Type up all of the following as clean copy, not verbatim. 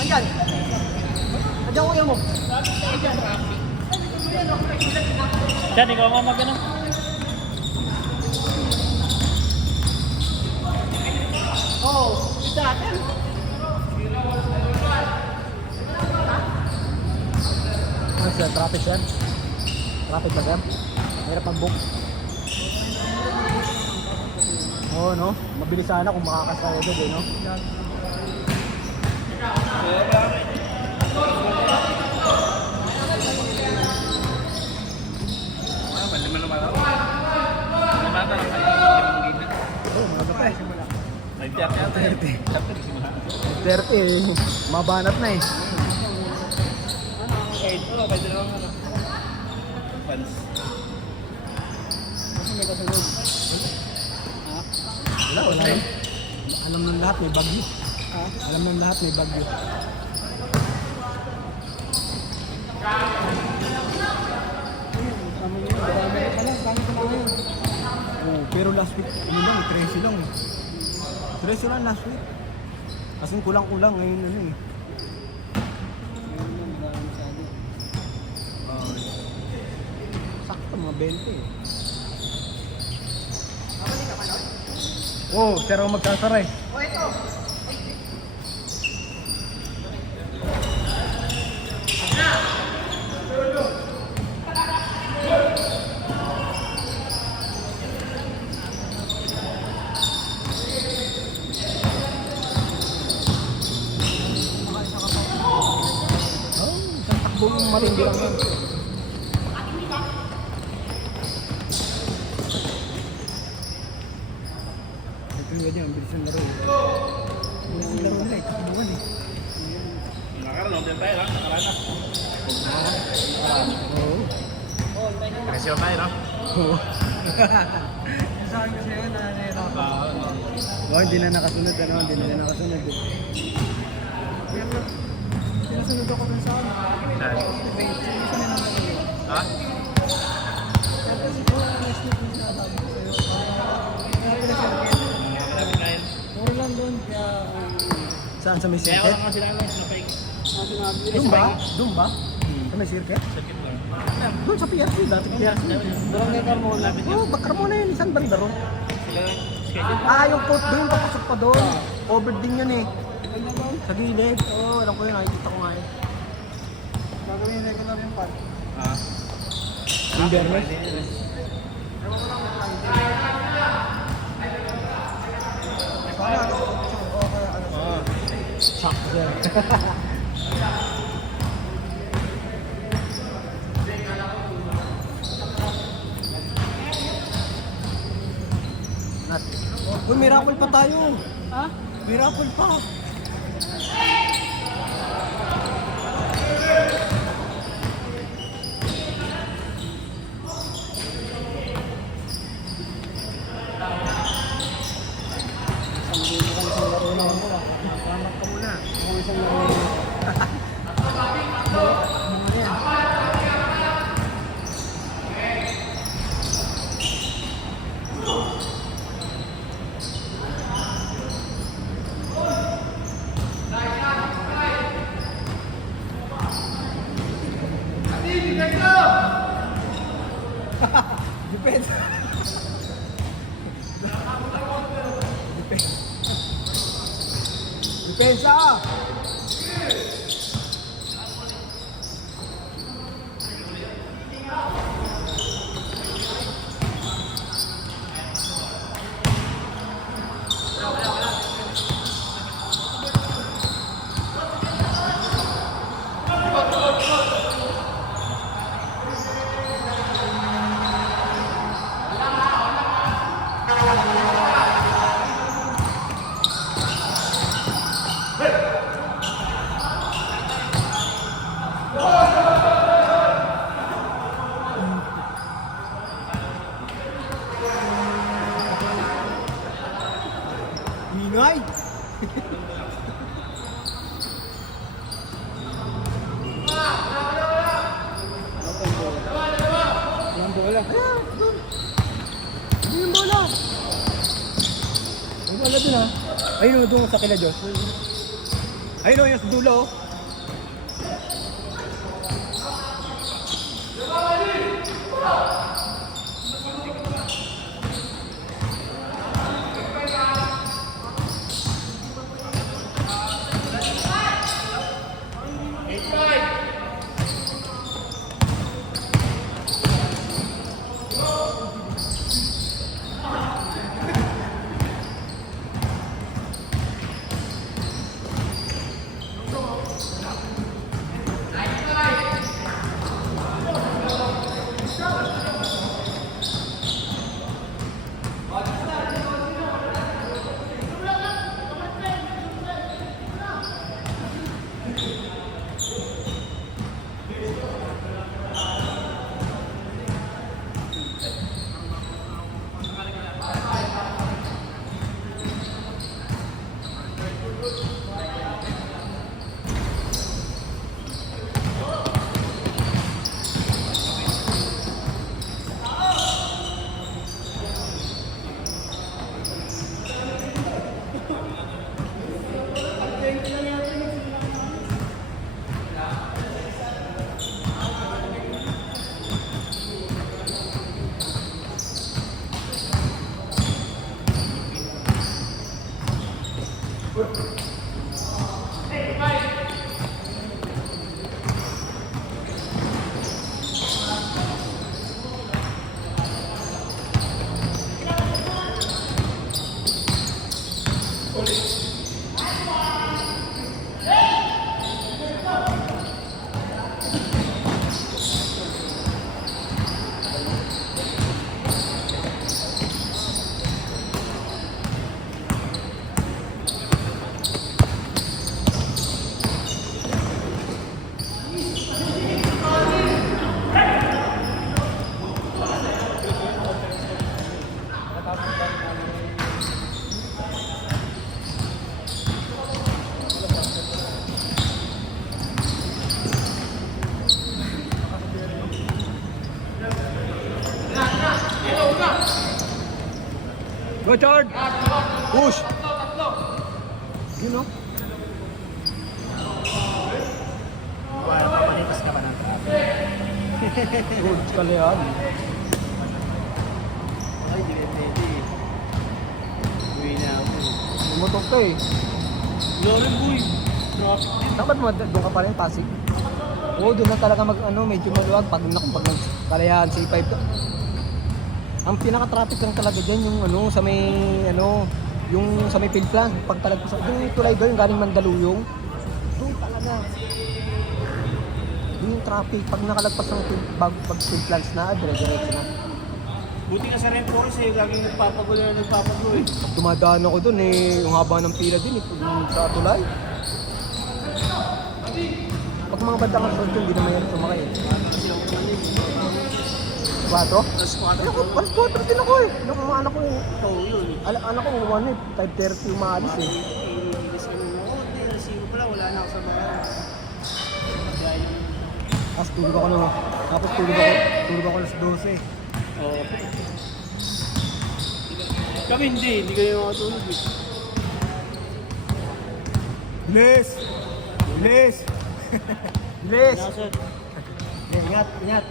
Andyan. Andyan kuya mo. Diyan, ikaw nga mag-ano? Oo. Isa atin. Ano siya? Traffic yan? Traffic ba yan? Mahirap mag-book. Oo, no? Mabilis sana kung makakasaya doon, eh, no? Oo, mga gapa eh. 30 eh. Mabanat na eh. Wala lang. Alam ng lahat may bagyo. Alam ng lahat may bagyo. Oh, pero last week, ano lang, 13 lang. 13 lang last week. Kasi kulang-kulang ngayon ano eh. Sakto mga 20 eh. Oh, pero magsasara eh. O ito. Oh, tatakbong malindi lang yan. Ito nga dyan, bilis ang laro eh. Bilis ang laro nila eh, takbuhan eh. Oo. Presyo kayo, no? Oo. Sabi ko sa'yo na nahirapan. Oh, hindi na nakasunod ano, hindi na nakasunod eh. Sinasunod ako dun sa ano. Saan? Wait, sinasunod naman yun. Ha? Kaya siguro last week yung sinasabi ko sa'yo. Kaya pala circuit. Puro lang doon. Kaya Saan sa may Kaya ako circuit? lang kasi lang, sinapay. sinabi. Doon ba? Doon ba? Sa may circuit? Circuit lang. Doon sa PRC dati. Barangay Carmona. Oo, bakar mo na yun, isang banda ron. Sila schedule. Ah, yung court doon, papasok pa doon. Over din yun eh. Ganda doon. Sa gilid. Oo, alam ko yun, nakikita ko nga yun. Gagawin regular yung pan. Ah. Yung Bernes? Sana ano, o kaya ano. Oo. Sakto yan. Uy, miracle pa tayo. Ha? Miracle pa. Salamat ka muna. Depensa. Depensa. Ingay! Walang bola. Ayan, doon. Hindi yung bola. Ayun, Wala dun ha. Ayun o, doon sa kila Diyos. Ayun o, yung sa dulo oh. Go, Chard! Push! You know? Wala, papalipas ka ba ng traffic? Good pala yan. Ay, di ka pwede. Uwi na ako. Tumutok ka eh. Lolo boy. Traffic din. Dapat mo doon ka pa rin, Pasig. Oo, doon na talaga medyo maluwag. Pag nagkalayahan, C5 to. Ang pinaka-traffic lang talaga dyan yung sa may yung sa may field plan. Pag talagpas yung tulay doon, yung galing Mandaluyong. Doon talaga. Yung traffic, pag nakalagpas ng field plans na, dire-diretso na. Buti nga sa Ren Forest eh, laging nagpapagulo na nagpapagulo eh. Pag dumadaan ako doon yung haba ng pila din sa tulay. Pag mga bandang doon, hindi naman yan sumakay eh. Quatro? Alas 4 din ako eh. Yung mga anak ko, Ikaw yun eh. anak ko 5:30 umaalis eh. Iinis ka nung ako. Hindi, alas 5 pala, wala na ako sa mga. Kaya yung... Tapos tulog ako alas 12. Oo. Kami hindi kayo makatulog eh. Bilis! Bilis! Bilis! Nasa... Ingat, ingat.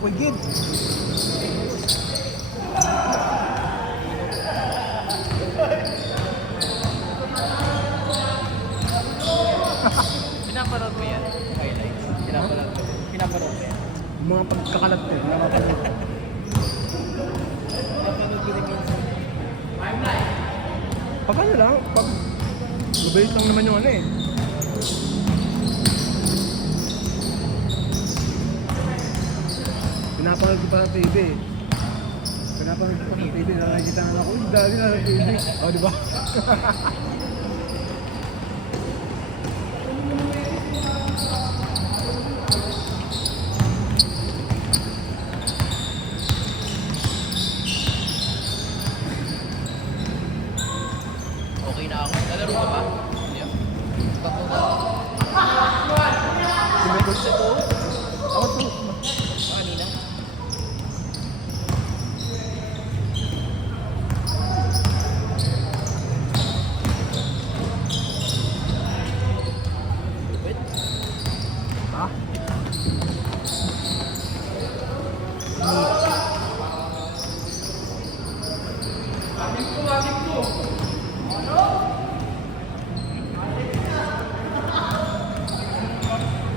Ako'y gid. Pinapanood mo yan? Highlights. Pinapanood mo yan? Yung mga pagkakalat ko. Pinapanood ko din minsan. Pag ano lang, pag mabait lang naman yung ano eh. Pinapanood ko pa sa TV eh. Pinapanood ko pa sa TV, nakikita na ako, dali na sa TV. O, di ba? Okay na ako. Nalaro ka ba? Hindi. Bago na. Sinagod sa to. Ako to. Kanina. Ha?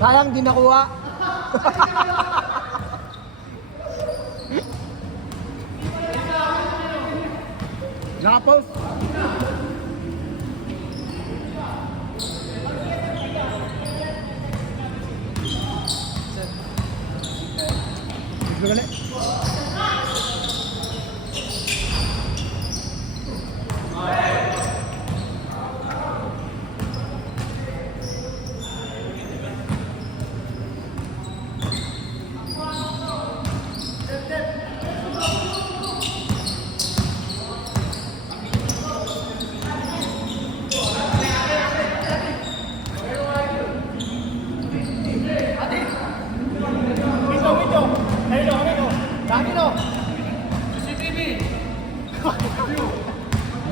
Sayang di nakuha. Nakapost. Gusto gali?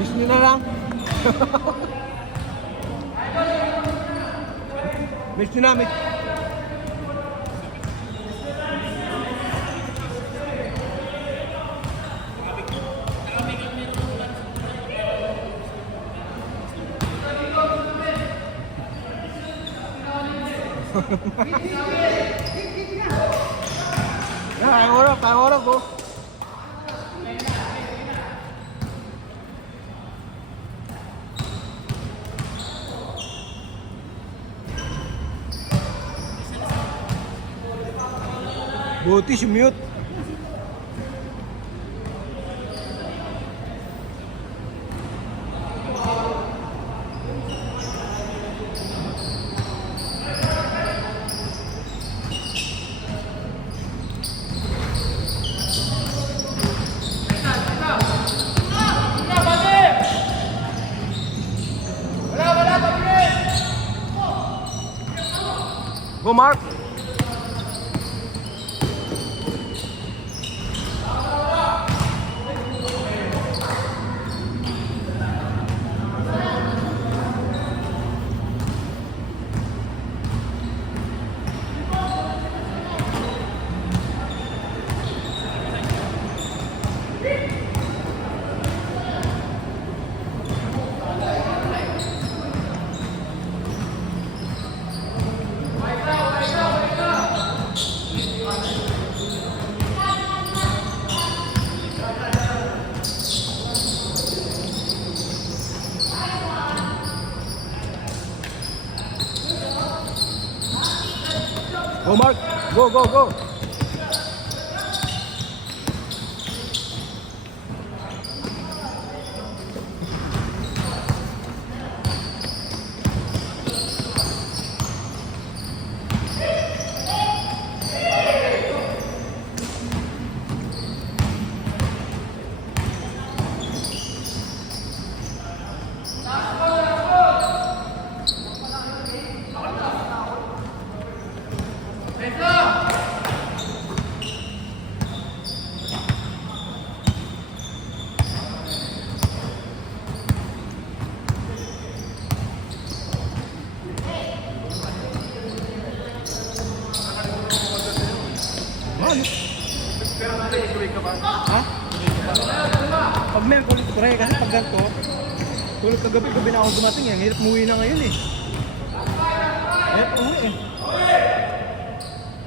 Miss nyo na lang. Miss nyo na, miss. Kaya oras ko. Buti si mute. Go Mark. Go Mark. Go, go, go. Ha? Pag may kulit ko rin, kasi pag ganito, tulog kagabi na ako dumating eh. Hirap muwi na ngayon eh. Hirap uwi eh.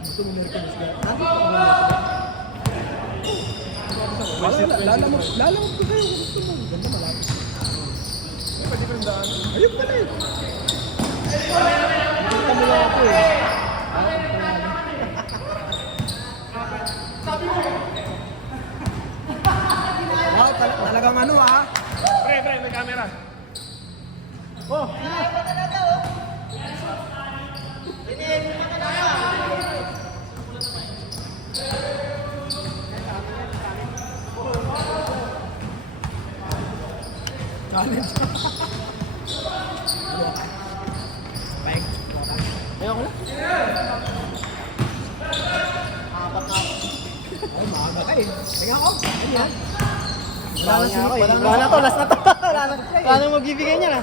Gusto mo na rin ka mas gano'n. Lalamog ko kayo kung gusto mo. Ganda malapit. Pwede ko yung daan. Ayun pala eh. Nakita mo lang ako eh. Wow, talagang ano ah. Pre, may camera. Oh, challenge. Bike. Ayoko na. Ay, maaga ka eh. Tingnan ko. Ano yan? Wala na to, last na to. Wala na magbibigay niya na.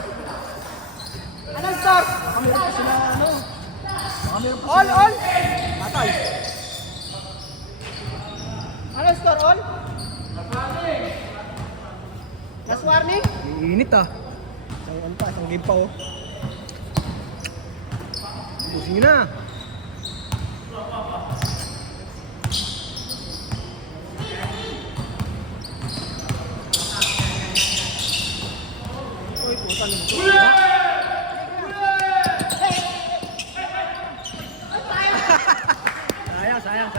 Anong start? Baka meron pa sila ano. Baka meron pa sila. All! Patay. Anong score, all? Last warning? Iinit ah. Isang game pa oh. Busin nyo na. Uy, puta nito. Sayang.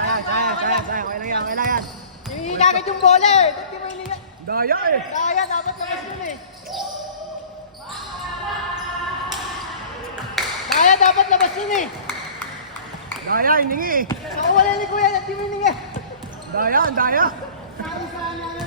Okay lang yan. Hinihinga agad yung bola eh. Ba't di mo hininga? Daya eh. Kaya, dapat labas yun eh. Kaya, dapat labas yun eh. Daya, hiningi. Ako wala ni Kuya, at di mo hininga. Daya. Sabi sana na